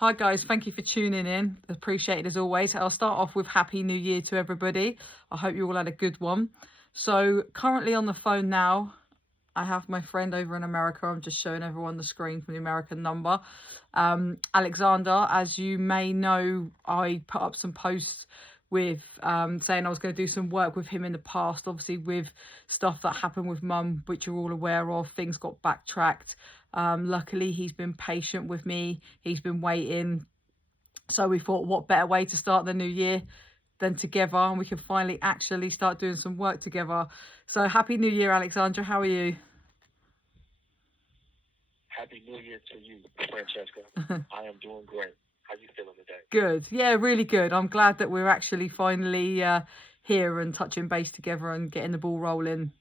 Hi guys, thank you for tuning in. Appreciate it as always. I'll start off with Happy New Year to everybody. I hope you all had a good one. So currently on the phone now, I have my friend over in America. I'm just showing everyone the screen from the American number. Alexander, as you may know, I put up some posts with saying I was going to do some work with him in the past, obviously with stuff that happened with mum, which you're all aware of. Things got backtracked. Luckily, he's been patient with me. He's been waiting. So we thought, what better way to start the new year than together, and we can finally actually start doing some work together. So happy New Year, Alexandra. How are you? Happy New Year to you, Francesca. I am doing great. How you feeling today? Good. Yeah, really good. I'm glad that we're actually finally here and touching base together and getting the ball rolling.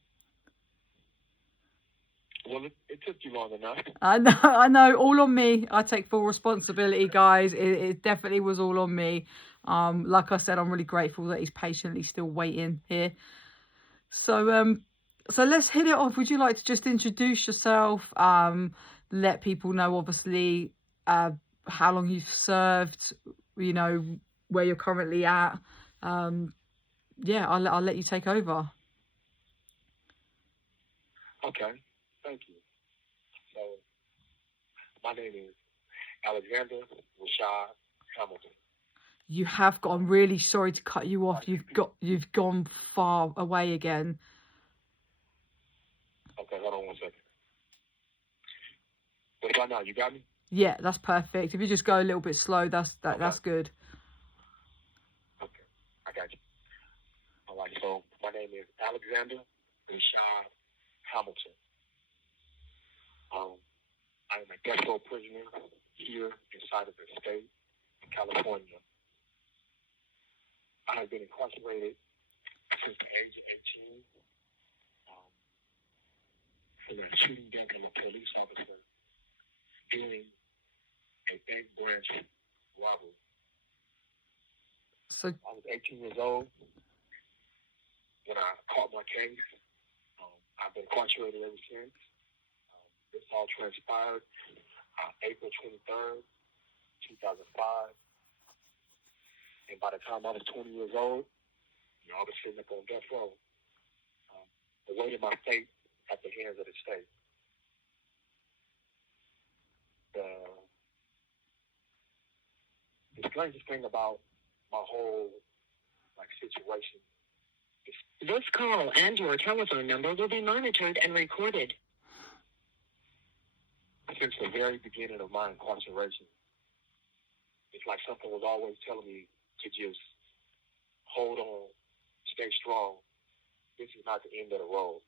Well, it took you long enough. I know, all on me. I take full responsibility, guys. It definitely was all on me. Like I said, I'm really grateful that he's patiently still waiting here. So let's hit it off. Would you like to just introduce yourself? Let people know, obviously, how long you've served. You know where you're currently at. Yeah, I'll let you take over. Okay, thank you. So, my name is Alexander Rashad Hamilton. You have got. I'm really sorry to cut you off. You, You've gone far away again. okay, hold on 1 second. What about now? You got me? Yeah, that's perfect. If you just go a little bit slow, Okay, that's good. okay, I got you. All right, so my name is Alexander Rashad Hamilton. Um, I am a death row prisoner here inside of the state of California. I have been incarcerated since the age of 18 um, for the shooting death of a police officer during a bank branch robbery. So I was 18 years old when I caught my case. I've been incarcerated ever since. This all transpired April 23rd, 2005. And by the time I was 20 years old, I was sitting up on death row, awaiting my fate at the hands of the state. The strangest thing about my whole situation is this call and your telephone number will be monitored and recorded. Since the very beginning of my incarceration, it's like something was always telling me to just hold on, stay strong. This is not the end of the road.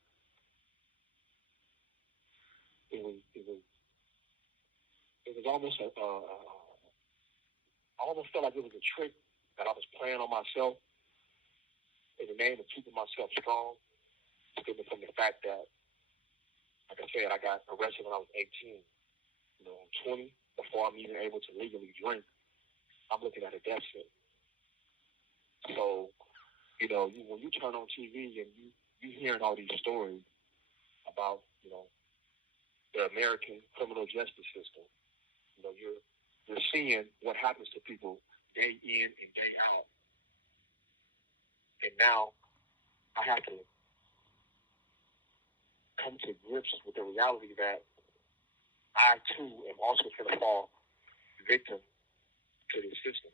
It was almost I almost felt like it was a trick that I was playing on myself in the name of keeping myself strong, stemming from the fact that, like I said, I got arrested when I was 18. I'm 20, before I'm even able to legally drink, I'm looking at a death sentence. So, when you turn on TV and you hearing all these stories about, the American criminal justice system, you're seeing what happens to people day in and day out. And now I have to come to grips with the reality that I too am also going to fall victim to this system.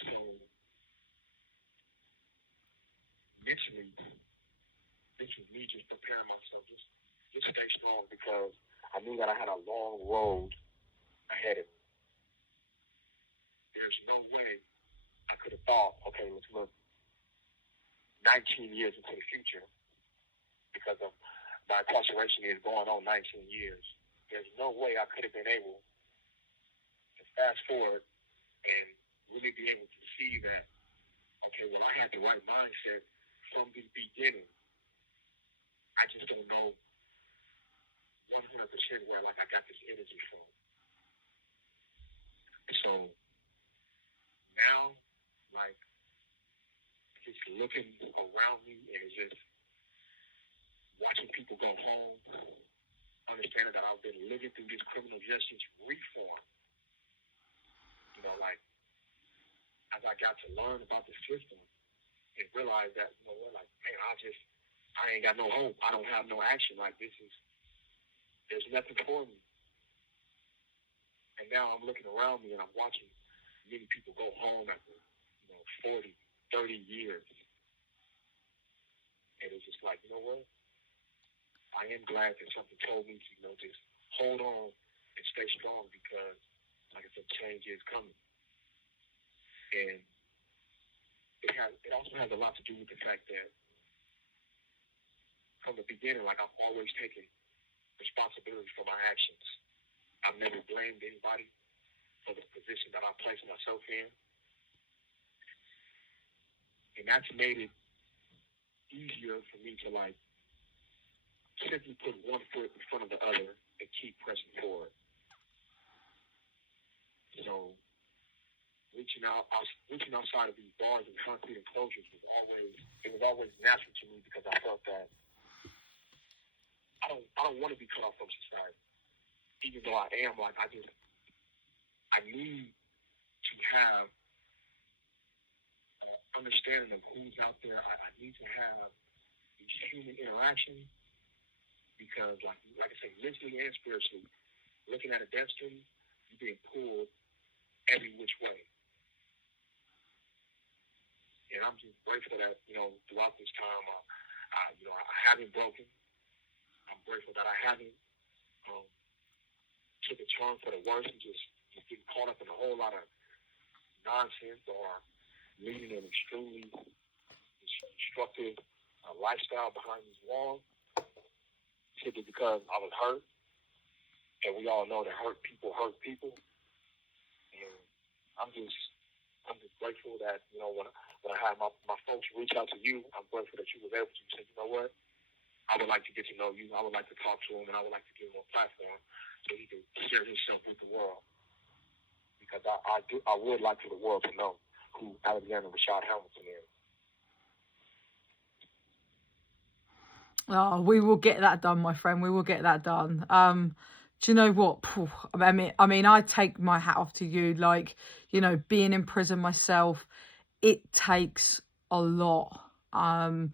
So mentally, this was me just preparing myself, just stay strong, because I knew that I had a long road ahead of me. There's no way I could have thought, okay, let's look 19 years into the future, because of my incarceration is going on 19 years. There's no way I could have been able to fast forward and really be able to see that, okay, well, I had the right mindset from the beginning. I just don't know 100% where I got this energy from. So now, just looking around me and just watching people go home understanding that I've been living through this criminal justice reform. You know, like, as I got to learn about the system and realize that, you know what, like, man, I ain't got no hope. I don't have no action. Like, there's nothing for me. And now I'm looking around me and I'm watching many people go home after, 40, 30 years. And it's just like, you know what? I am glad that something told me to, just hold on and stay strong because, like I said, change is coming. And it also has a lot to do with the fact that from the beginning, like, I've always taken responsibility for my actions. I've never blamed anybody for the position that I placed myself in. And that's made it easier for me to, like, simply put one foot in front of the other and keep pressing forward. So reaching outside of these bars and concrete enclosures was always natural to me because I felt that I don't want to be cut off from society. Even though I am, like, I need to have understanding of who's out there. I need to have these human interactions because, like I said, mentally and spiritually, looking at a death stream, you're being pulled every which way. And I'm just grateful that, throughout this time, I haven't broken. I'm grateful that I haven't took a turn for the worse and just getting caught up in a whole lot of nonsense or leading an extremely destructive lifestyle behind these walls simply because I was hurt. And we all know that hurt people hurt people. And I'm just grateful that, when I had my folks reach out to you, I'm grateful that you was able to say, you know what, I would like to get to know you. I would like to talk to him, and I would like to give him a platform so he can share himself with the world. Because I would like for the world to know who Alexander Rashad Hamilton is. Oh, we will get that done, my friend. We will get that done. Do you know what? I mean, I take my hat off to you. Like, being in prison myself, it takes a lot. And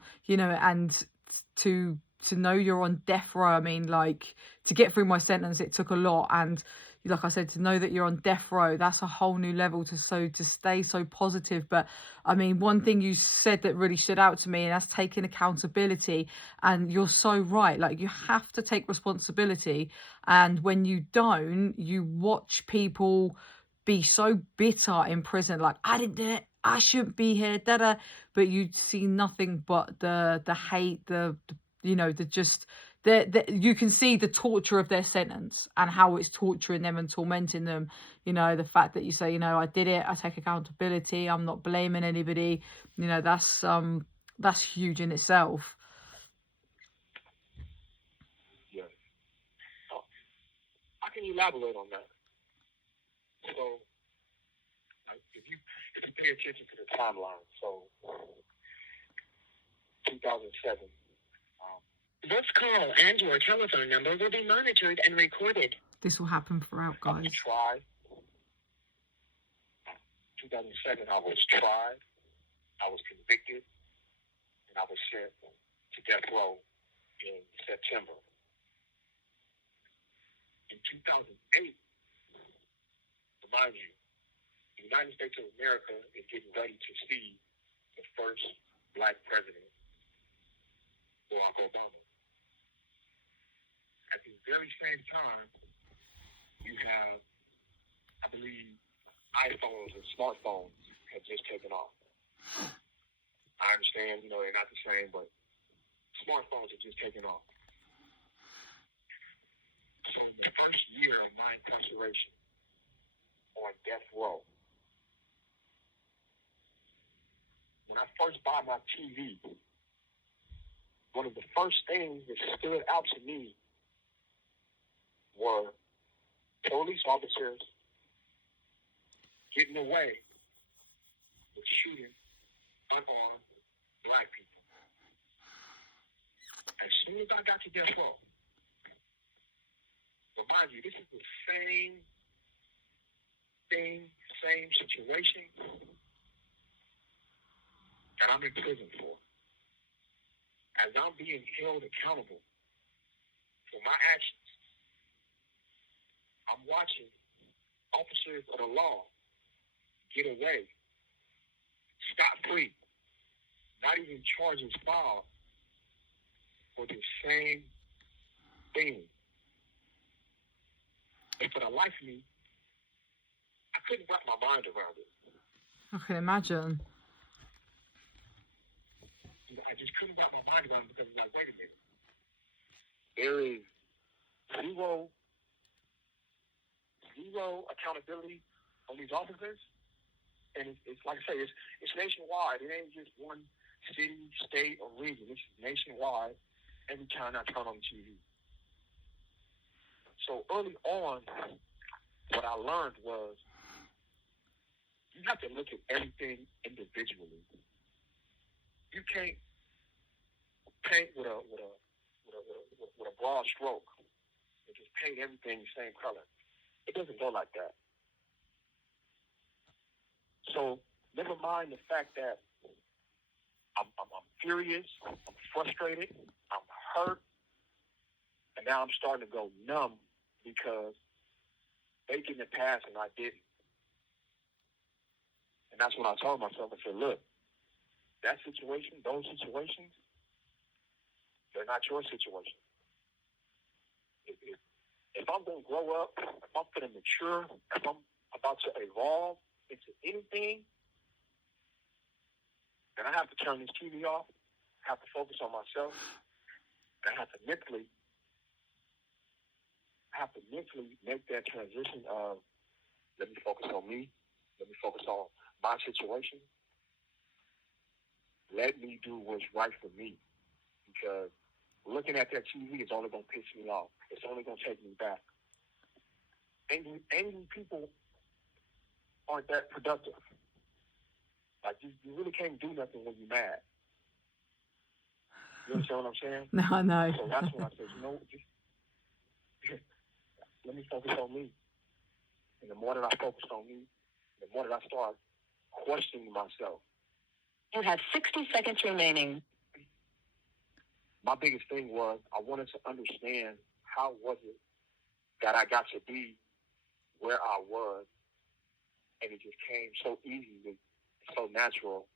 to know you're on death row. I mean, like, to get through my sentence, it took a lot. And like I said, to know that you're on death row, that's a whole new level to stay so positive. But I mean, one thing you said that really stood out to me, and that's taking accountability. And you're so right. Like, you have to take responsibility. And when you don't, you watch people be so bitter in prison, like, I didn't do it, I shouldn't be here, but you see nothing but the hate, you can see the torture of their sentence and how it's torturing them and tormenting them. The fact that you say, I did it, I take accountability, I'm not blaming anybody, that's huge in itself. Yeah. I can elaborate on that. So, if you pay attention to the timeline, so 2007. This call and your telephone number will be monitored and recorded. This will happen throughout, guys. I was tried. 2007, I was tried. I was convicted, and I was sent to death row in September. In 2008, remind you, the United States of America is getting ready to see the first black president, Barack Obama. At the very same time, you have, I believe, iPhones and smartphones have just taken off. I understand, they're not the same, but smartphones have just taken off. So the first year of my incarceration on death row, when I first bought my TV, one of the first things that stood out to me were police officers getting away with shooting unarmed black people. As soon as I got to death row, But mind you, this is the same thing, same situation that I'm in prison for. As I'm being held accountable for my actions, I'm watching officers of the law get away, scot-free, not even charges filed for the same thing. And for the life of me, I couldn't wrap my mind around it. I can imagine. I just couldn't wrap my mind around it because I'm like, wait a minute. There is zero accountability on these officers. And it's like I say, it's nationwide. It ain't just one city, state, or region. It's nationwide every time I turn on the TV. So early on, what I learned was you have to look at everything individually. You can't paint with a broad stroke and just paint everything the same color. It doesn't go like that. So never mind the fact that I'm furious, I'm frustrated, I'm hurt, and now I'm starting to go numb because they getting it passed and I didn't. And that's when I told myself, I said, look, that situation, those situations, they're not your situation. If I'm going to grow up, if I'm going to mature, if I'm about to evolve into anything, then I have to turn this TV off, I have to focus on myself, and I have to mentally make that transition of let me focus on me, let me focus on my situation, let me do what's right for me, because looking at that TV is only going to piss me off. It's only going to take me back. Angry people aren't that productive. Like, you really can't do nothing when you're mad. You understand what I'm saying? No, I know. So that's when I said, just let me focus on me. And the more that I focus on me, the more that I start questioning myself. You have 60 seconds remaining. My biggest thing was I wanted to understand how was it that I got to be where I was, and it just came so easily, so natural,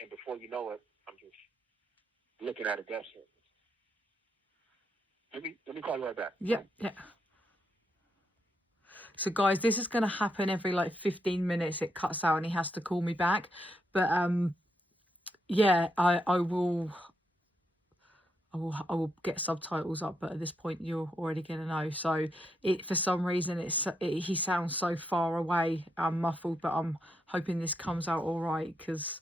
and before you know it, I'm just looking at a death sentence. Let me call you right back. Yeah. So guys, this is going to happen every like 15 minutes. It cuts out and he has to call me back. But yeah, I will get subtitles up, but at this point you're already going to know. So for some reason he sounds so far away, muffled, but I'm hoping this comes out all right, because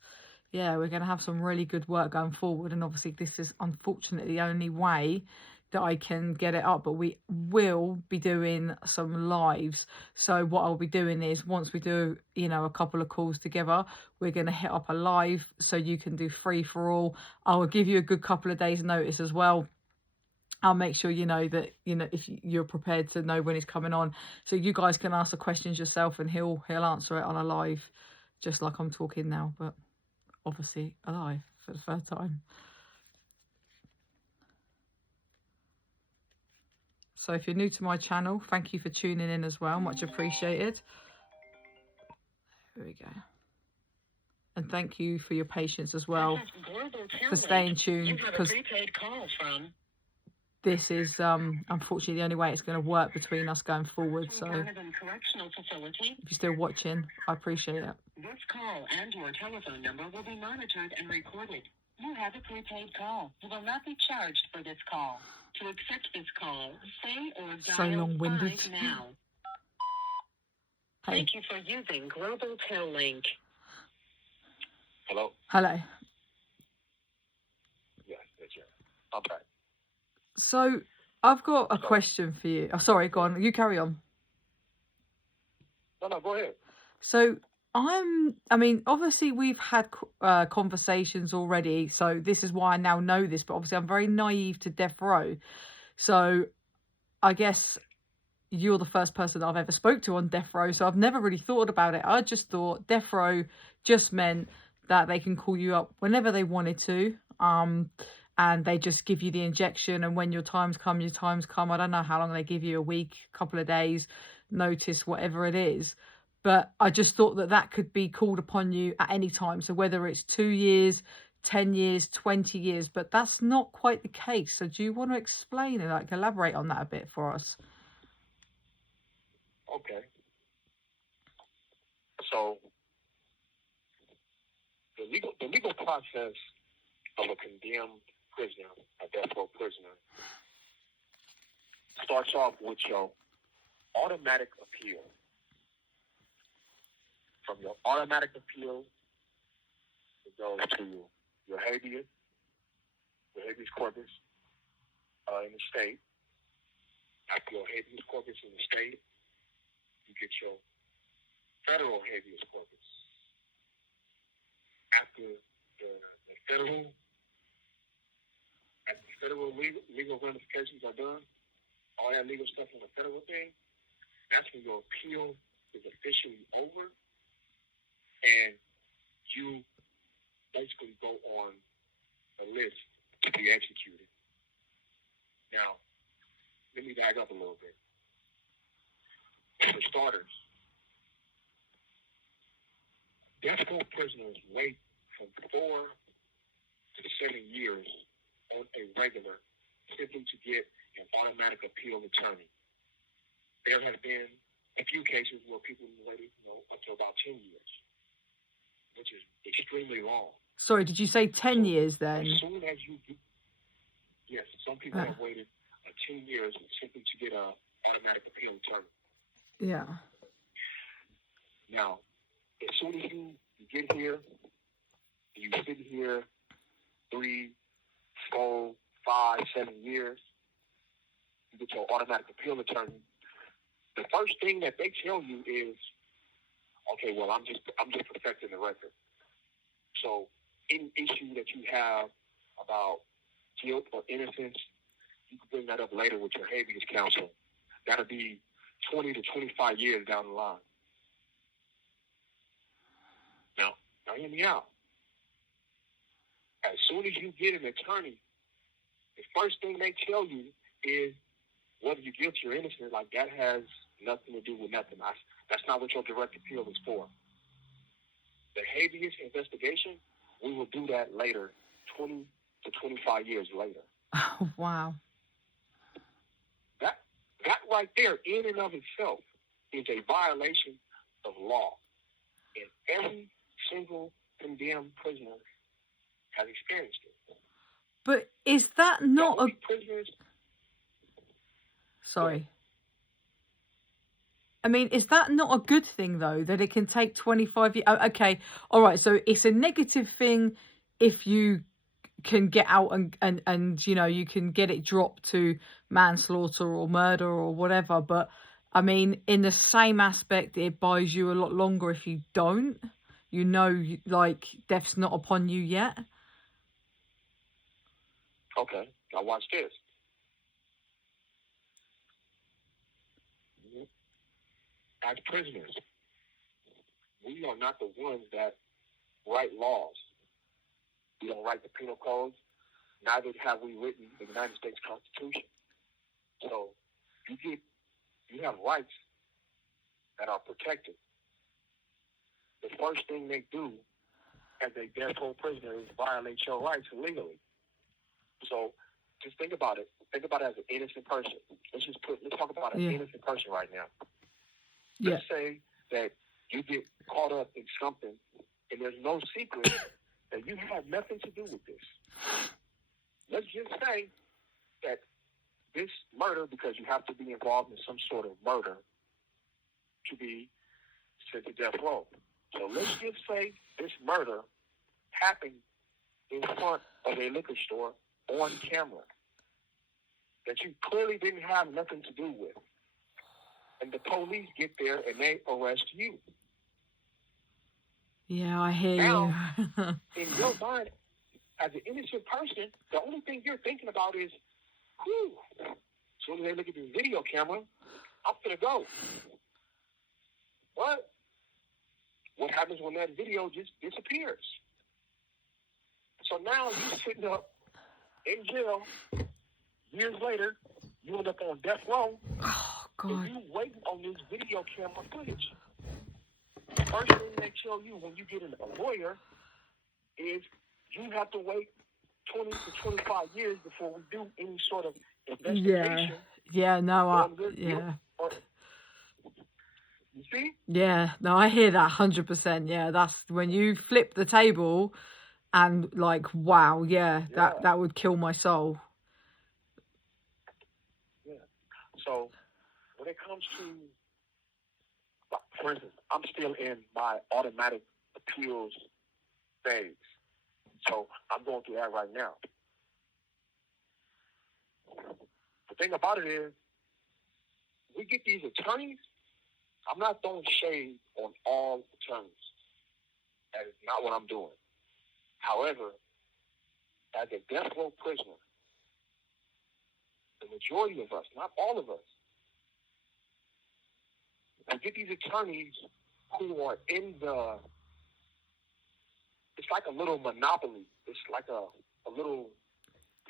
yeah, we're going to have some really good work going forward, and obviously this is unfortunately the only way that I can get it up, but we will be doing some lives. So what I'll be doing is, once we do, a couple of calls together, we're going to hit up a live so you can do free for all. I will give you a good couple of days notice as well. I'll make sure you know that, if you're prepared to know when he's coming on, so you guys can ask the questions yourself and he'll answer it on a live, just like I'm talking now, but obviously alive for the first time. So if you're new to my channel, thank you for tuning in as well. Much appreciated. Here we go. And thank you for your patience as well, for staying tuned, because this is unfortunately the only way it's going to work between us going forward. So if you're still watching, I appreciate it. This call and your telephone number will be monitored and recorded. You have a prepaid call. You will not be charged for this call. To accept this call, say or dial 5 now. Hey. Thank you for using Global Tel Link. Hello? Hello. Yes, that's right. Okay. So I've got a question for you. Oh, sorry, go on. You carry on. No, go ahead. So obviously we've had conversations already, so this is why I now know this, but obviously I'm very naive to death row. So I guess you're the first person I've ever spoke to on death row, so I've never really thought about it. I just thought death row just meant that they can call you up whenever they wanted to, and they just give you the injection, and when your time's come, your time's come. I don't know how long they give you, a week, a couple of days notice, whatever it is. But I just thought that that could be called upon you at any time. So whether it's 2 years, 10 years, 20 years, but that's not quite the case. So do you want to explain and like elaborate on that a bit for us? Okay. So the legal process of a condemned prisoner, a death row prisoner, starts off with your automatic appeal. From your automatic appeal, it goes to your habeas corpus in the state. After your habeas corpus in the state, you get your federal habeas corpus. After the federal legal ramifications are done, all that legal stuff on the federal thing, that's when your appeal is officially over, and you basically go on a list to be executed. Now, let me back up a little bit. For starters, death row prisoners wait from 4 to 7 years on a regular simply to get an automatic appeal attorney. There have been a few cases where people waited, up to about 10 years, which is extremely long. Sorry, did you say 10 years then? As soon as you do, yes, some people have waited 10 years simply to get an automatic appeal attorney. Yeah. Now, as soon as you get here, you sit here 3, 4, 5, 7 years, you get your automatic appeal attorney. The first thing that they tell you is, okay, well, I'm just perfecting the record. So any issue that you have about guilt or innocence, you can bring that up later with your habeas counsel. That'll be 20 to 25 years down the line. Now hear me out. As soon as you get an attorney, the first thing they tell you is whether you're guilty or innocent, like that has nothing to do with nothing. That's not what your direct appeal is for. The habeas investigation, we will do that later, 20 to 25 years later. Oh, wow. That right there, in and of itself, is a violation of law. And every single condemned prisoner has experienced it. But is that not a... prisoners... Sorry. I mean, is that not a good thing, though, that it can take 25 years? Oh, okay, all right, so it's a negative thing if you can get out and you can get it dropped to manslaughter or murder or whatever. But, I mean, in the same aspect, it buys you a lot longer if you don't. Like, death's not upon you yet. Okay, now watch this. As prisoners, we are not the ones that write laws. We don't write the penal codes. Neither have we written the United States Constitution. So you have rights that are protected. The first thing they do as a death row prisoner is violate your rights illegally. So just think about it. Think about it as an innocent person. Let's talk about an innocent person right now. Let's say that you get caught up in something and there's no secret that you have nothing to do with this. Let's just say that this murder, because you have to be involved in some sort of murder to be sent to death row. So let's just say this murder happened in front of a liquor store on camera that you clearly didn't have nothing to do with. And the police get there and they arrest you. Yeah, I hear now, you. In your mind, as an innocent person, the only thing you're thinking about is, whew, soon as they look at this video camera, I'm gonna go. But what happens when that video just disappears? So now you're sitting up in jail years later. You end up on death row. Oh, God. And you waiting on this video camera footage. First thing they tell you when you get a lawyer is you have to wait 20 to 25 years before we do any sort of investigation. Yeah, no, You see? Yeah, no, I hear that 100%. Yeah, that's when you flip the table and like, wow, that would kill my soul. Yeah. So when it comes to, for instance, I'm still in my automatic appeals phase. So I'm going through that right now. The thing about it is, we get these attorneys. I'm not throwing shade on all attorneys. That is not what I'm doing. However, as a death row prisoner, the majority of us, not all of us, we get these attorneys who are in it's like a little monopoly. It's like a little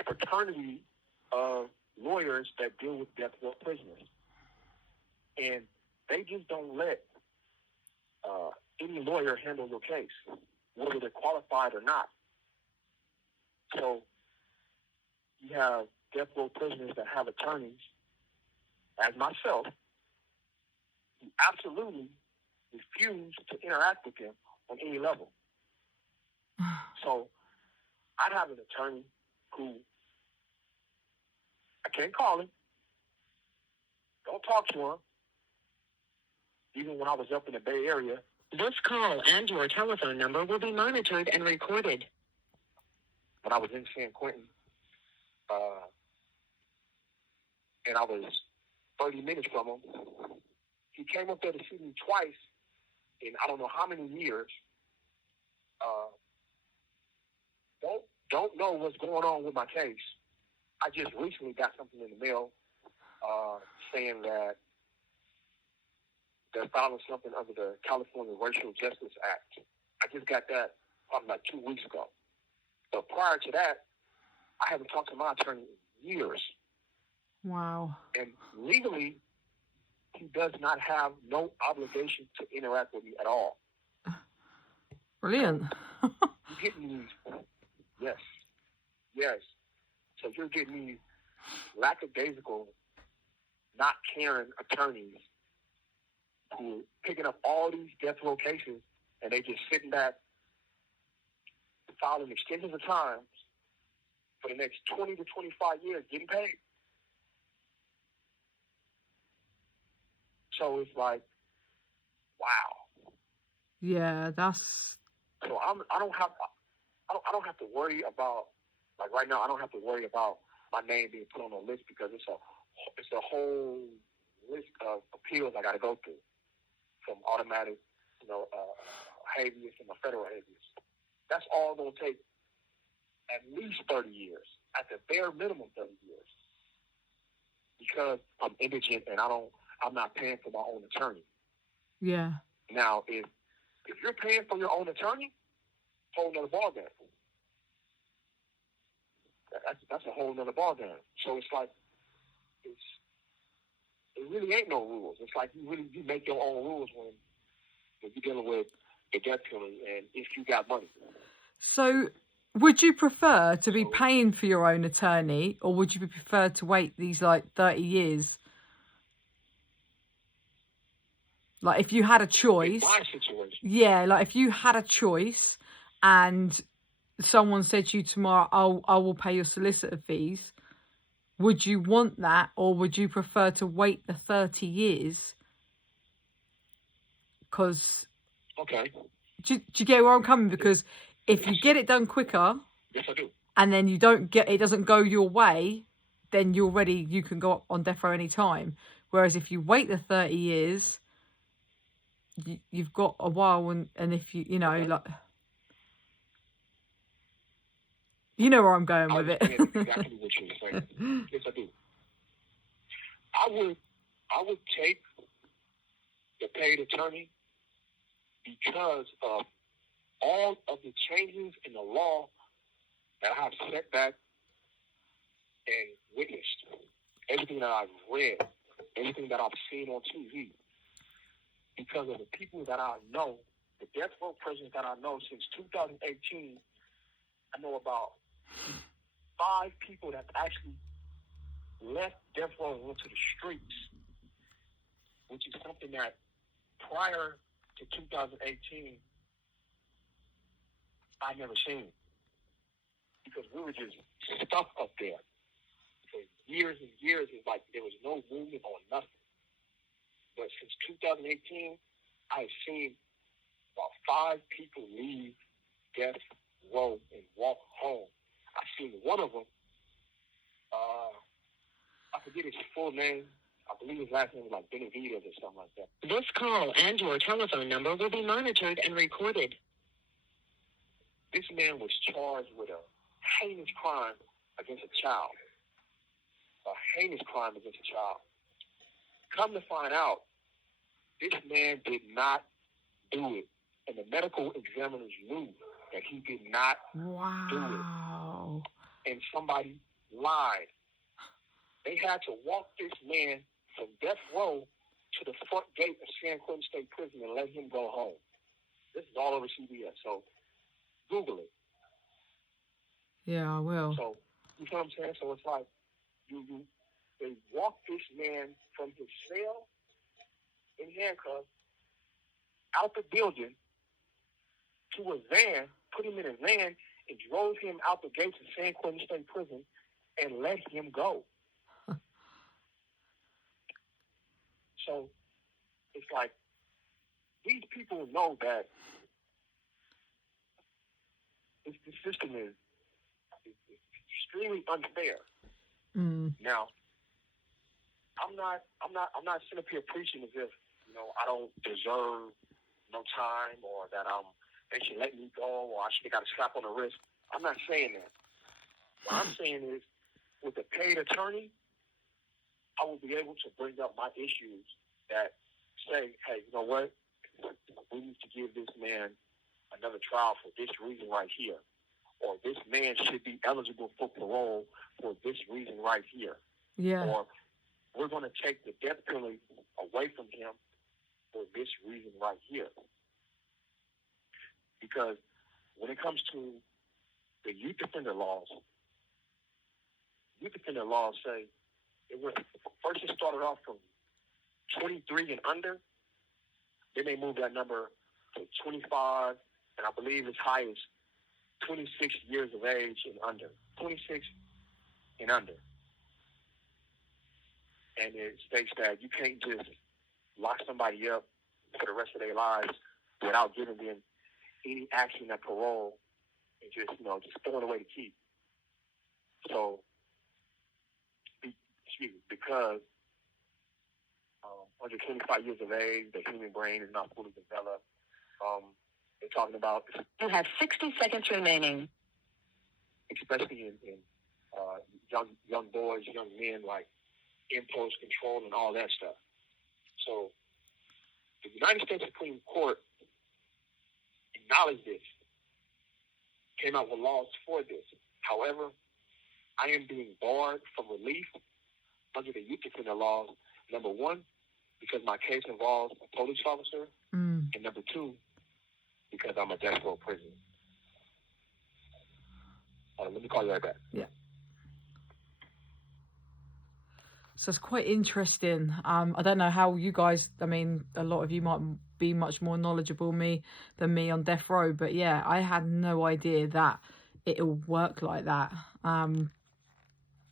fraternity of lawyers that deal with death row prisoners. And they just don't let any lawyer handle your case, whether they're qualified or not. So you have death row prisoners that have attorneys, as myself, who absolutely refuse to interact with them on any level. So I have an attorney who I can't call him, don't talk to him, even when I was up in the Bay Area. This call and your telephone number will be monitored and recorded. When I was in San Quentin, and I was 30 minutes from him, he came up there to see me twice in I don't know how many years. Don't know what's going on with my case. I just recently got something in the mail saying that they're filing something under the California Racial Justice Act. I just got that probably like 2 weeks ago. But prior to that, I haven't talked to my attorney in years. Wow. And legally, he does not have no obligation to interact with me at all. Brilliant. You're getting these, yes. So you're getting these lackadaisical, not caring attorneys who are picking up all these death row cases and they just sitting back filing extensions of time for the next 20 to 25 years getting paid. So it's like, wow. Yeah, that's. So I don't have to worry about, like right now I don't have to worry about my name being put on a list because it's a whole list of appeals I got to go through, from automatic, habeas and a federal habeas. That's all going to take at least 30 years, at the bare minimum 30 years, because I'm indigent and I'm not paying for my own attorney. Yeah. Now, if you're paying for your own attorney, whole nother ballgame. That's a whole nother ballgame. So it's like it really ain't no rules. It's like you make your own rules when you're dealing with the death penalty and if you got money. So would you prefer to be paying for your own attorney, or would you prefer to wait these like 30 years? Like if you had a choice. In my situation. Yeah, like if you had a choice and someone said to you tomorrow, I will pay your solicitor fees, would you want that, or would you prefer to wait the 30 years? Because okay, do you get where I'm coming? Because if you get it done quicker, yes I do, and then it doesn't go your way, then you can go on death row any time. Whereas if you wait the 30 years, you've got a while, and if like. You know where I'm going with it. Exactly what you're saying. Yes, I do. I would take the paid attorney because of all of the changes in the law that I have sat back and witnessed. Everything that I've read, everything that I've seen on TV, because of the people that I know, the death row prisoners that I know since 2018, I know about 5 people that actually left death row and went to the streets, which is something that prior to 2018, I never seen, because we were just stuck up there for years and years. It's like there was no movement on nothing. But since 2018, I've seen about 5 people leave death row and walk home. I've seen one of them. I forget his full name. I believe his last name was like Benavides or something like that. This call and your telephone number will be monitored and recorded. This man was charged with a heinous crime against a child. A heinous crime against a child. Come to find out, this man did not do it. And the medical examiners knew that he did not do it. And somebody lied. They had to walk this man from death row to the front gate of San Quentin State Prison and let him go home. This is all over CBS, so Google it. Yeah, I will. So, you know what I'm saying? So it's like, they walked this man from his cell in handcuffs out the building to a van, put him in a van, and drove him out the gates of San Quentin State Prison and let him go. So it's like, these people know that the system is extremely unfair. Now, I'm not sitting up here preaching as if, I don't deserve no time, or that they should let me go, or I should have got a slap on the wrist. I'm not saying that. What I'm saying is, with a paid attorney, I will be able to bring up my issues that say, hey, you know what? We need to give this man another trial for this reason right here. Or this man should be eligible for parole for this reason right here. Yeah. Or we're going to take the death penalty away from him for this reason right here. Because when it comes to the youth offender laws say first it started off from 23 and under. Then they moved that number to 25, and I believe as high as 26 years of age and under. 26 and under. And it states that you can't just lock somebody up for the rest of their lives without giving them any action at parole and just throwing away the key. So, because under 25 years of age, the human brain is not fully developed. They're talking about... You have 60 seconds remaining. Especially in young boys, young men, like impulse control and all that stuff. So the United States Supreme Court acknowledged this, came out with laws for this. However, I am being barred from relief under the youth offender laws, number one, because my case involves a police officer, and number two, because I'm a death row prisoner. Let me call you right back. Yeah. So it's quite interesting. I don't know how you guys, a lot of you might be much more knowledgeable than me on death row, but yeah, I had no idea that it'll work like that.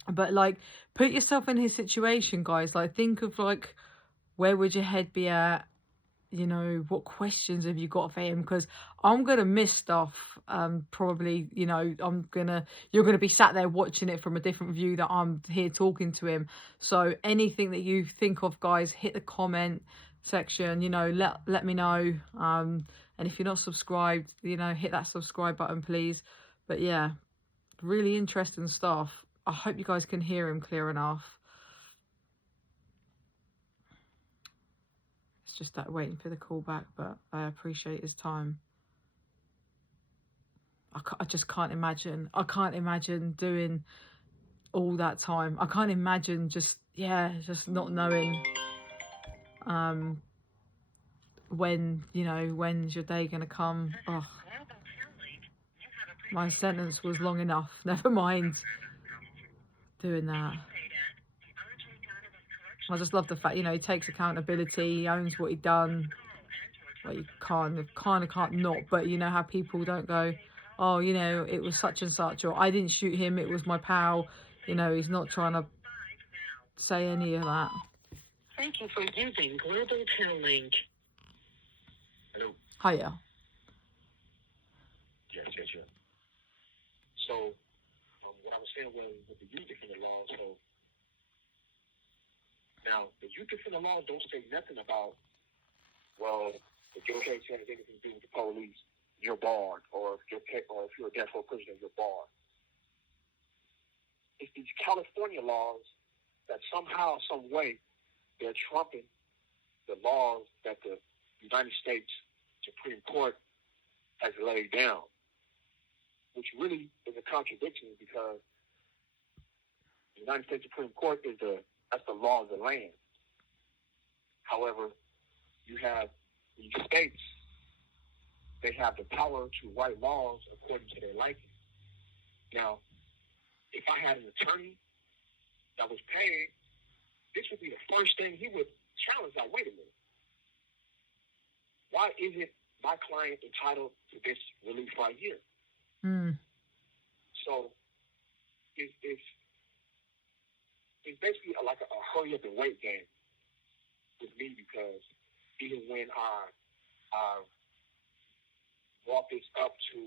But like, put yourself in his situation, guys. Like, think of like, where would your head be at? What questions have you got for him? Because I'm gonna miss stuff. Probably, you're gonna be sat there watching it from a different view that I'm here talking to him. So anything that you think of, guys, hit the comment section. Let me know. And if you're not subscribed, hit that subscribe button, please. But yeah, really interesting stuff. I hope you guys can hear him clear enough. just that waiting for the call back, but I appreciate his time. I just can't imagine. I can't imagine doing all that time. I can't imagine just not knowing when, when's your day gonna come. Oh, my sentence was long enough. Never mind doing that. I just love the fact, he takes accountability, he owns what he done. Well, you kind of can't not, but you know how people don't go, oh, it was such and such, or I didn't shoot him, it was my pal. He's not trying to say any of that. Thank you for using Global Link. Hello. Hiya. Yes. So, what I was saying was with the youth defender law, so now the youth defender law don't say nothing about, well, if your case has anything to do with the police, you're barred, or if you're a death row prisoner, you're barred. It's these California laws that somehow, some way, they're trumping the laws that the United States Supreme Court has laid down, which really is a contradiction because the United States Supreme Court that's the law of the land. However, you have these states, they have the power to write laws according to their liking. Now, if I had an attorney that was paid, this would be the first thing he would challenge. Like, wait a minute. Why isn't my client entitled to this relief right here? So it's basically like a hurry up and wait game with me, because even when I brought this up to,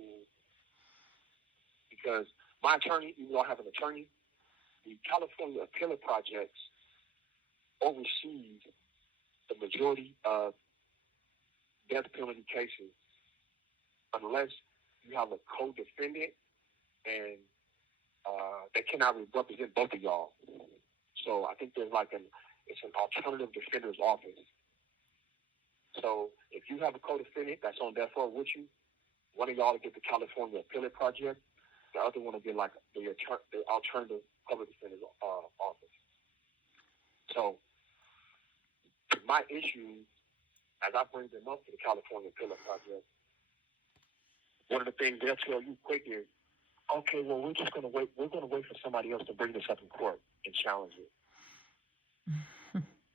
because my attorney, even though I have an attorney, the California Appellate Projects oversees the majority of death penalty cases, unless you have a co-defendant and they cannot represent both of y'all. So I think there's it's an alternative defender's office. So if you have a co-defendant that's on death row with you, one of y'all will get the California Appellate Project, the other one will get the alternative public defender's office. So my issue, as I bring them up to the California Appellate Project, one of the things they'll tell you quick is, okay, well, we're just going to wait. We're going to wait for somebody else to bring this up in court and challenge it.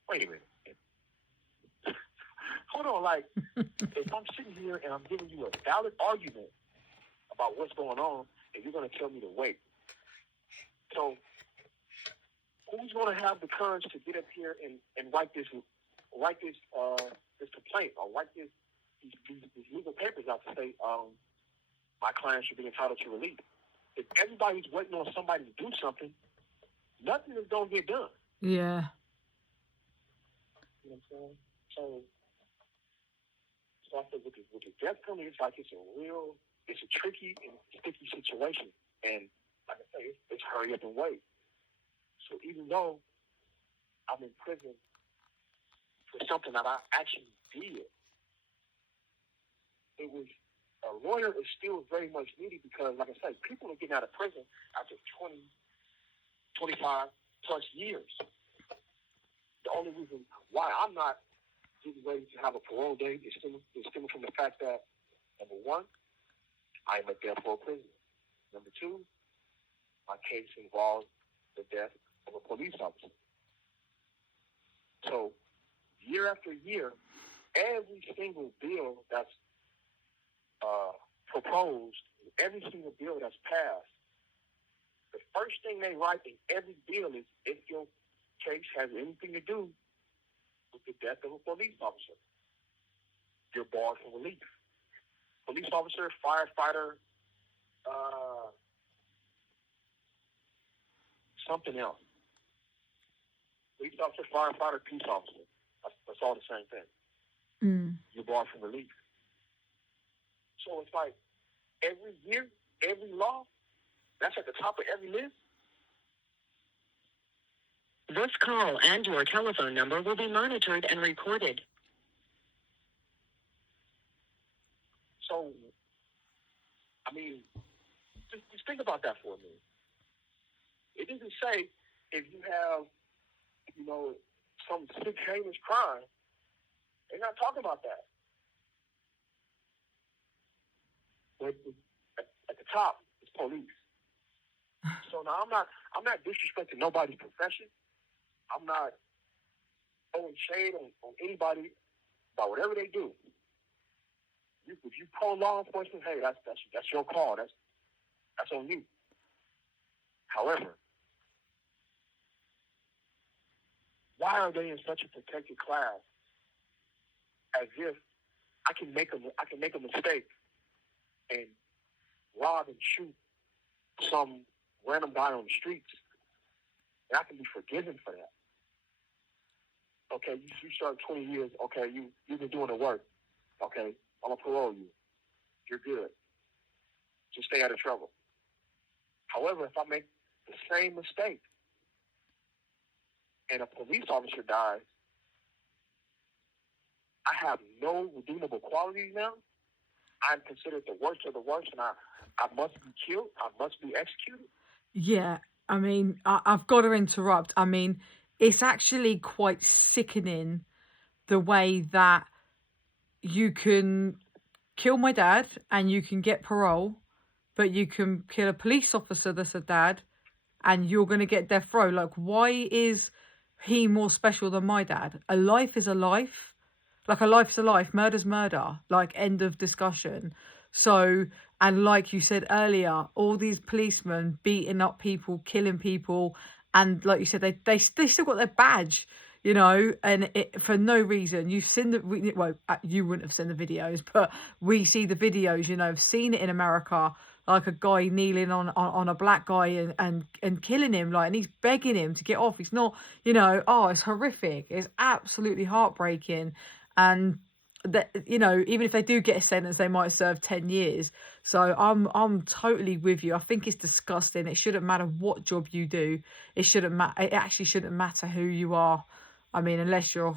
Wait a minute. Hold on. If I'm sitting here and I'm giving you a valid argument about what's going on, and you're going to tell me to wait. So who's going to have the courage to get up here and write this complaint, or write these legal papers out to say my client should be entitled to relief? If everybody's waiting on somebody to do something, nothing is going to get done. Yeah. You know what I'm saying? So I said with the death penalty, it's a tricky and sticky situation. And like I say, it's hurry up and wait. So even though I'm in prison for something that I actually did, a lawyer is still very much needed, because, like I say, people are getting out of prison after 20, 25 plus years. The only reason why I'm not getting ready to have a parole date is stemming from the fact that, number one, I am a death row prisoner. Number two, my case involves the death of a police officer. So, year after year, every single bill that's proposed, every single bill that's passed, the first thing they write in every bill is if your case has anything to do with the death of a police officer, you're barred from relief. Police officer, firefighter, something else. Police officer, firefighter, peace officer. That's all the same thing. You're barred from relief. So it's like every year, every law, that's at the top of every list. This call and your telephone number will be monitored and recorded. So, I mean, just think about that for a minute. It doesn't say if you have, some sick, heinous crime. They're not talking about that. But at the top, it's police. So now I'm not disrespecting nobody's profession. I'm not throwing shade on anybody about whatever they do. If you pro law enforcement, hey, that's your call. That's on you. However, why are they in such a protected class? As if I can make a mistake and rob and shoot some random guy on the streets, and I can be forgiven for that. Okay, you served 20 years. Okay, you've been doing the work. Okay, I'm gonna parole you. You're good. Just stay out of trouble. However, if I make the same mistake and a police officer dies, I have no redeemable qualities now. I'm considered the worst of the worst, and I must be killed. I must be executed. Yeah, I mean, I've got to interrupt. I mean, it's actually quite sickening the way that you can kill my dad and you can get parole, but you can kill a police officer that's a dad and you're going to get death row. Like, why is he more special than my dad? A life is a life. Like, a life's a life. Murder's murder. Like, end of discussion. So, and like you said earlier, all these policemen beating up people, killing people, and like you said, they still got their badge, and for no reason. You've seen you wouldn't have seen the videos, but we see the videos. I've seen it in America, like a guy kneeling on a black guy and killing him, like, and he's begging him to get off. He's not, it's horrific. It's absolutely heartbreaking, and that, even if they do get a sentence, they might serve 10 years. So I'm totally with you. I think it's disgusting. It shouldn't matter what job you do. It actually shouldn't matter who you are. I mean, unless you're,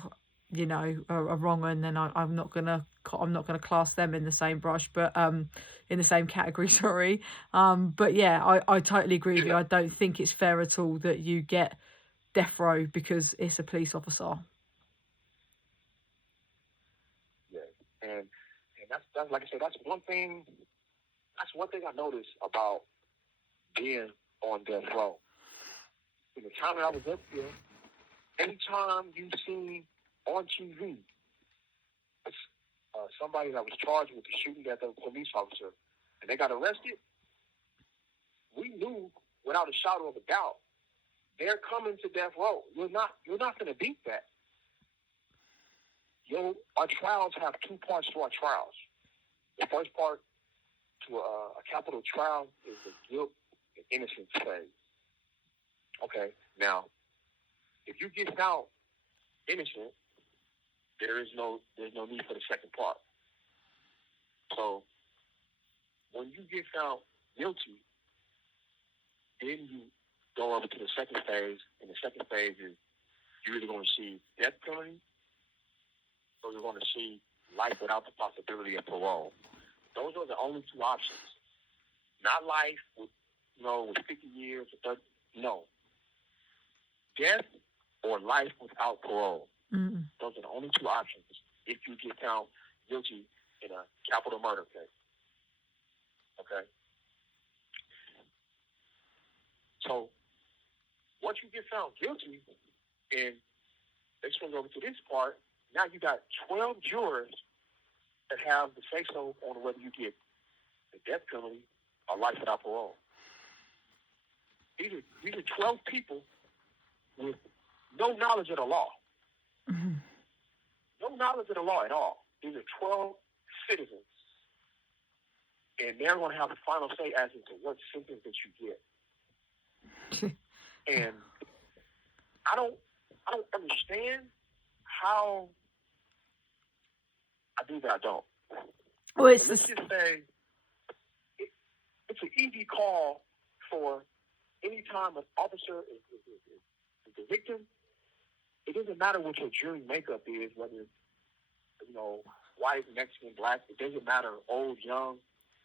a wrong one, then I'm not gonna class them in the same brush, but in the same category. Sorry. But yeah, I totally agree with you. I don't think it's fair at all that you get death row because it's a police officer. And that's like I said, that's one thing I noticed about being on death row. In the time that I was up there, anytime you see on TV somebody that was charged with the shooting death of a police officer and they got arrested, we knew without a shadow of a doubt they're coming to death row. You're not going to beat that. Our trials have two parts to our trials. The first part to a capital trial is the guilt and innocence phase. Okay, now, if you get found innocent, there's no need for the second part. So, when you get found guilty, then you go over to the second phase, and the second phase is you're either going to see death penalty, or you're going to see life without the possibility of parole. Those are the only two options. Not life with 50 years or 30. No. Death or life without parole. Mm. Those are the only two options if you get found guilty in a capital murder case. Okay? So, once you get found guilty, and let's swing over to this part, now you got 12 jurors that have the say-so on whether you get the death penalty or life without parole. These are 12 people with no knowledge of the law. Mm-hmm. No knowledge of the law at all. These are 12 citizens. And they're going to have the final say as to what sentence that you get. And I don't understand how I do, but I don't. Well, let's just say it's an easy call for any time an officer is the victim. It doesn't matter what your jury makeup is, whether white, Mexican, black. It doesn't matter, old, young.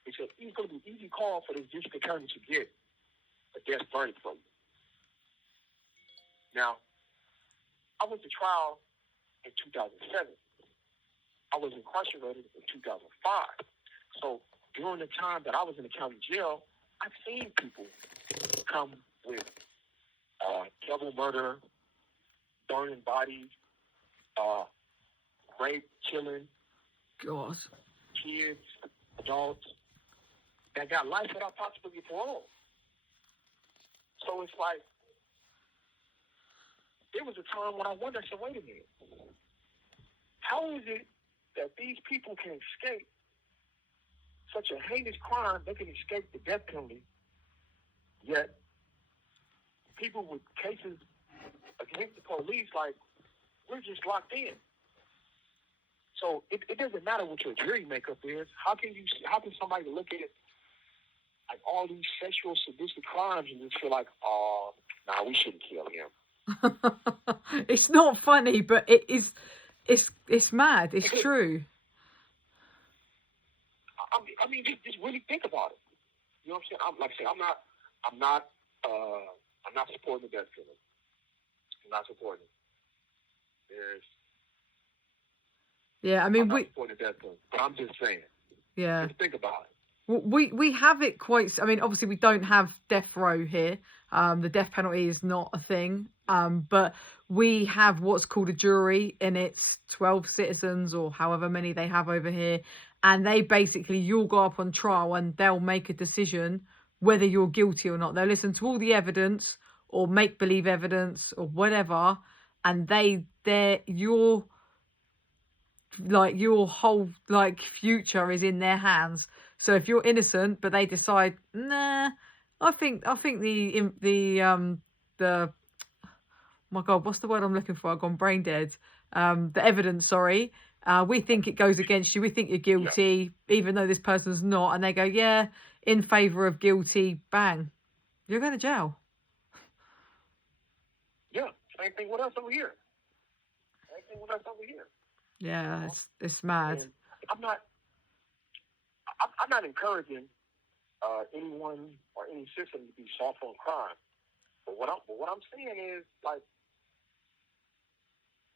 It's going to be an easy call for this district attorney to get a death verdict from you. Now, I went to trial in 2007. I was incarcerated in 2005. So during the time that I was in the county jail, I've seen people come with double murder, burning bodies, rape, killing, God, kids, adults that got life without possibly parole. So it's like, there was a time when I wondered, I said, wait a minute. How is it that these people can escape such a heinous crime? They can escape the death penalty, yet people with cases against the police, like, we're just locked in. So it doesn't matter what your jury makeup is. How can somebody look at like all these sexual sadistic crimes and just feel like, oh, nah, we shouldn't kill him? It's not funny, but it is. It's mad. It's true. I mean, just really think about it. You know what I'm saying? Like I said, I'm not supporting the death penalty. I'm not supporting it. Yeah, I mean, I'm not supporting the death penalty, but I'm just saying. Yeah. Just think about it. We have it quite. I mean, obviously we don't have death row here. The death penalty is not a thing. But we have what's called a jury, and it's 12 citizens or however many they have over here, and they basically, you'll go up on trial and they'll make a decision whether you're guilty or not. They'll listen to all the evidence or make believe evidence or whatever, and your whole future is in their hands. So if you're innocent, but they decide, nah, I think the my God, what's the word I'm looking for? I've gone brain dead. The evidence, sorry. We think it goes against you. We think you're guilty, even though this person's not. And they go, yeah, in favour of guilty. Bang, you're going to jail. Yeah, same thing with us over here. Yeah, it's mad. And I'm not encouraging anyone or any system to be soft on crime. But what I'm saying is, like,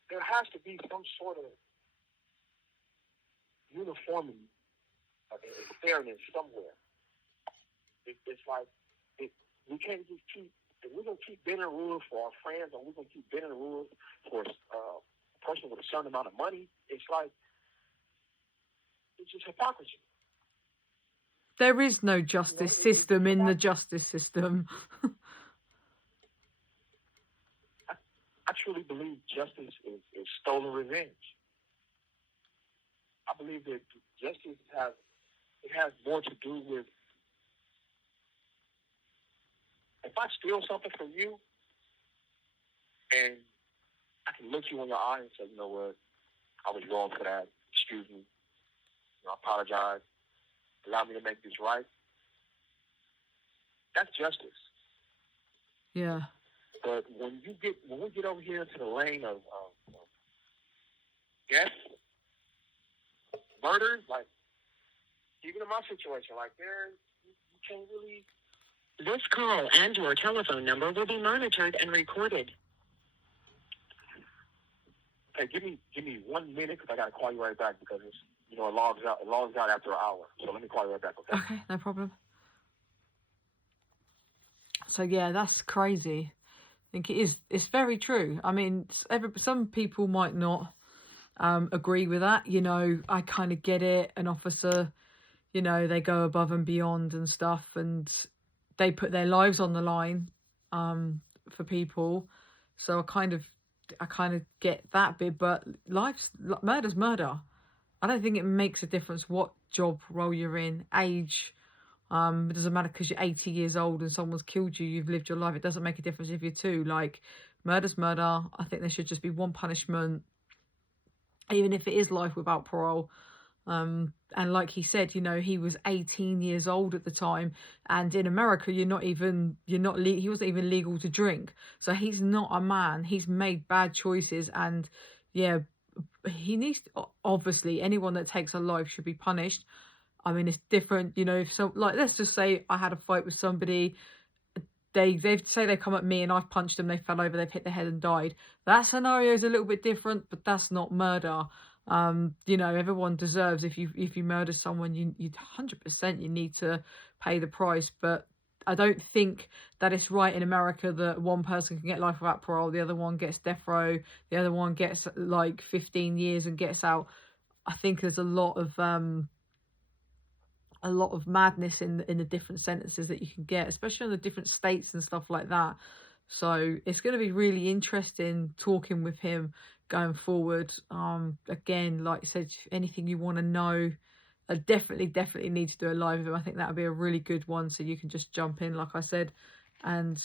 there has to be some sort of uniformity and fairness somewhere. It's like we can't just keep. If we're gonna keep bending rules for our friends, or we're gonna keep bending rules for a person with a certain amount of money, it's like it's just hypocrisy. There is no justice system in the justice system. I truly believe justice is stolen revenge. I believe that justice has more to do with, if I steal something from you and I can look you in your eye and say, you know what, I was wrong for that, excuse me, I apologize, allow me to make this right, that's justice. Yeah. But when we get over here into the lane of death, murders, like, even in my situation, like, you can't really. This call and your telephone number will be monitored and recorded. Hey, give me 1 minute, because I gotta call you right back, because it's, it logs out after an hour. So let me call you right back. Okay, no problem. So yeah, that's crazy. I think it is. It's very true. I mean, some people might not agree with that. I kind of get it. An officer, they go above and beyond and stuff, and they put their lives on the line for people. So I kind of get that bit. But murder's murder. I don't think it makes a difference what job role you're in, age. It doesn't matter because you're 80 years old and someone's killed you, you've lived your life. It doesn't make a difference if you're two. Like, murder's murder. I think there should just be one punishment, even if it is life without parole. And like he said, he was 18 years old at the time, and in America, he wasn't even legal to drink. So he's not a man. He's made bad choices, and yeah, he needs obviously anyone that takes a life should be punished. I mean, it's different, you know, if so, like, let's just say I had a fight with somebody, they say they come at me and I've punched them, they fell over, they've hit their head and died. That scenario is a little bit different, but that's not murder. You know, everyone deserves, if you murder someone, you 100% you need to pay the price. But I don't think that it's right in America that one person can get life without parole, the other one gets death row, the other one gets like 15 years and gets out. I think there's a lot of madness in the different sentences that you can get, especially in the different states and stuff like that. So it's going to be really interesting talking with him going forward. Again, like I said, anything you want to know, I definitely need to do a live with him. I think that would be a really good one, so you can just jump in, like I said, and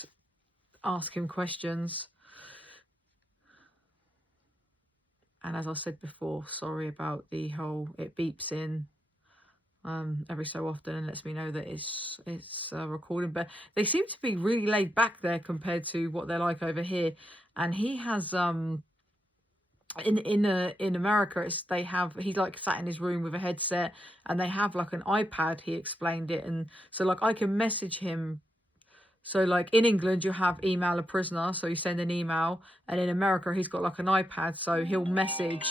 ask him questions. And as I said before, sorry about the whole, it beeps in every so often and lets me know that it's recording. But they seem to be really laid back there compared to what they're like over here. And he has in America, he's like sat in his room with a headset, and they have like an iPad. He explained it, and so like I can message him. So like in England, you have email a prisoner, so you send an email, and in America, he's got like an iPad, so he'll message.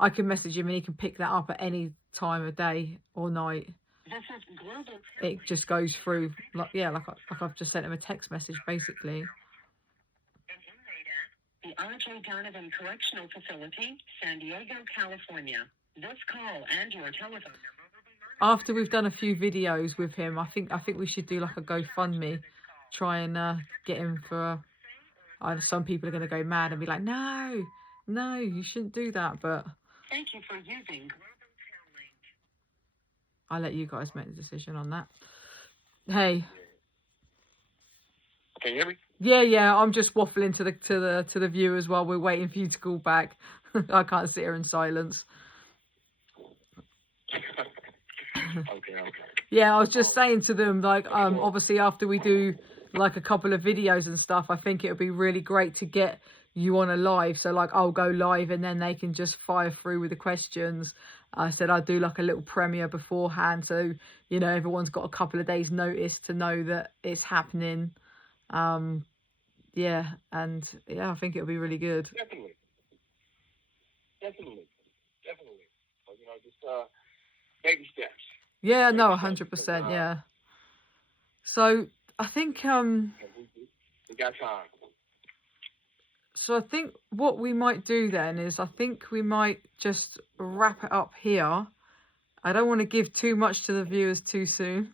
I can message him and he can pick that up at any time of day or night. It just goes through, like, yeah, like I've just sent him a text message, basically. The R.J. Donovan Correctional Facility, San Diego, California. This call and your telephone number. After we've done a few videos with him, I think we should do like a GoFundMe, try and get him for. Some people are going to go mad and be like, no, you shouldn't do that, but. Thank you for using. I'll let you guys make the decision on that. Hey. Can you hear me? Yeah. I'm just waffling to the viewers while we're waiting for you to call back. I can't sit here in silence. Okay. Yeah, I was just saying to them, like, obviously after we do like a couple of videos and stuff, I think it would be really great to get you on a live. So like I'll go live and then they can just fire through with the questions. I said I'd do like a little premiere beforehand, so you know everyone's got a couple of days notice to know that it's happening. Yeah, and yeah, I think it'll be really good. Definitely. So, you know, just baby steps. Yeah, no, 100%. Yeah. So I think we got time. So I think what we might do then is I think we might just wrap it up here. I don't want to give too much to the viewers too soon.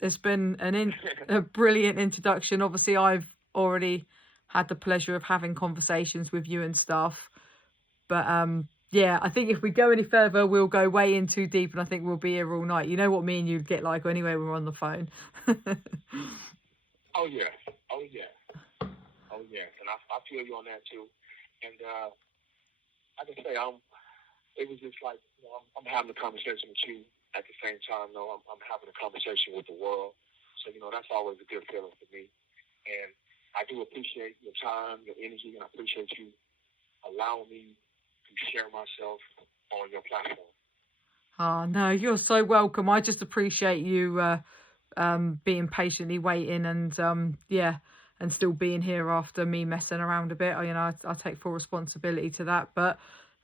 It's been a brilliant introduction. Obviously, I've already had the pleasure of having conversations with you and stuff. But yeah, I think if we go any further, we'll go way in too deep, and I think we'll be here all night. You know what me and you get like anyway when we're on the phone. Oh yeah. And I feel you on that too. And like I say, it was just like, you know, I'm having a conversation with you at the same time. You know, I'm having a conversation with the world. So, you know, that's always a good feeling for me. And I do appreciate your time, your energy, and I appreciate you allowing me to share myself on your platform. Oh, no, you're so welcome. I just appreciate you being patiently waiting and, yeah, and still being here after me messing around a bit. You know, I take full responsibility to that. But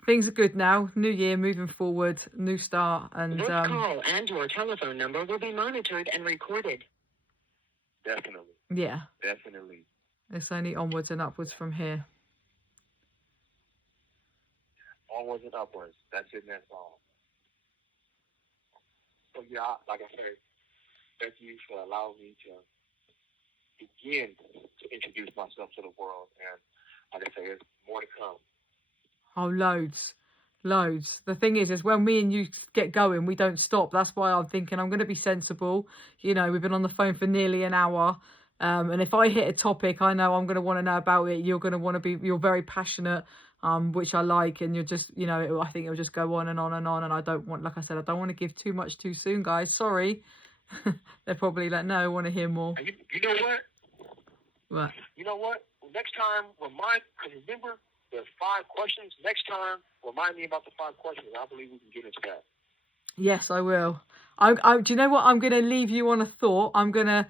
things are good now. New year, moving forward, new start. And this call and your telephone number will be monitored and recorded. Definitely. Yeah. Definitely. It's only onwards and upwards from here. Onwards and upwards. That's it, and that's all. So, yeah, like I said, thank you for allowing me to begin to introduce myself to the world. And like I say, there's more to come. Oh, loads. The thing is when me and you get going, we don't stop. That's why I'm thinking I'm going to be sensible. You know, we've been on the phone for nearly an hour. And if I hit a topic, I know I'm going to want to know about it. You're going to want to be, you're very passionate, which I like. And you're just, you know, I think it'll just go on and on and on. And I don't want, like I said, I don't want to give too much too soon, guys. Sorry. They're probably like, no, I want to hear more. You know what? What? You know what? Next time, because remember, There's 5 questions. Next time, remind me about the 5 questions. I believe we can get into that. Yes, I will. Do you know what? I'm going to leave you on a thought. I'm going to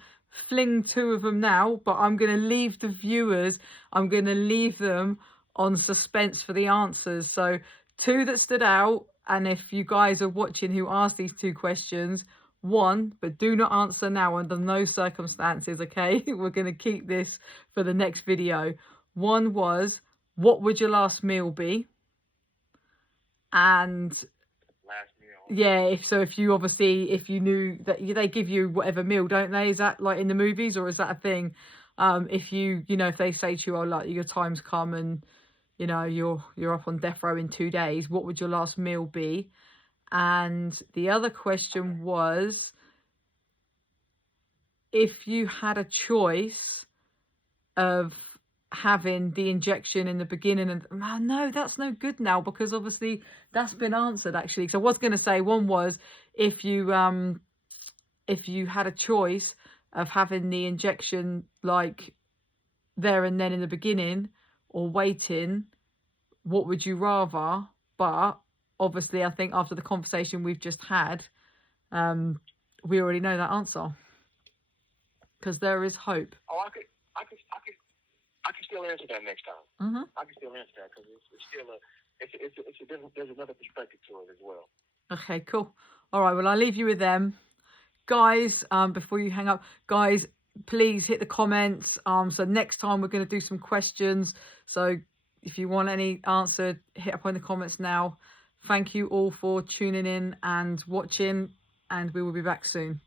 fling 2 of them now, but I'm going to leave the viewers, I'm going to leave them on suspense for the answers. So 2 that stood out, and if you guys are watching who asked these 2 questions, 1, but do not answer now under no circumstances, okay? We're going to keep this for the next video. 1 was, what would your last meal be? And Last meal. yeah, if you knew that they give you whatever meal, don't they? Is that like in the movies, or is that a thing? If if they say to you, oh, like your time's come and you're up on death row in 2 days, what would your last meal be? And the other question was, if you had a choice of having the injection in the beginning, and no, that's no good now, because obviously that's been answered actually. So I was going to say, one was if you had a choice of having the injection like there and then in the beginning or waiting, what would you rather? But obviously I think after the conversation we've just had, we already know that answer, because there is hope. Oh, I can still answer that next time. Mm-hmm. I can still answer that because it's still there's another perspective to it as well. Okay, cool. All right, well, I'll leave you with them. Guys, before you hang up, guys, please hit the comments. So next time we're going to do some questions. So if you want any answered, hit up in the comments now. Thank you all for tuning in and watching, and we will be back soon.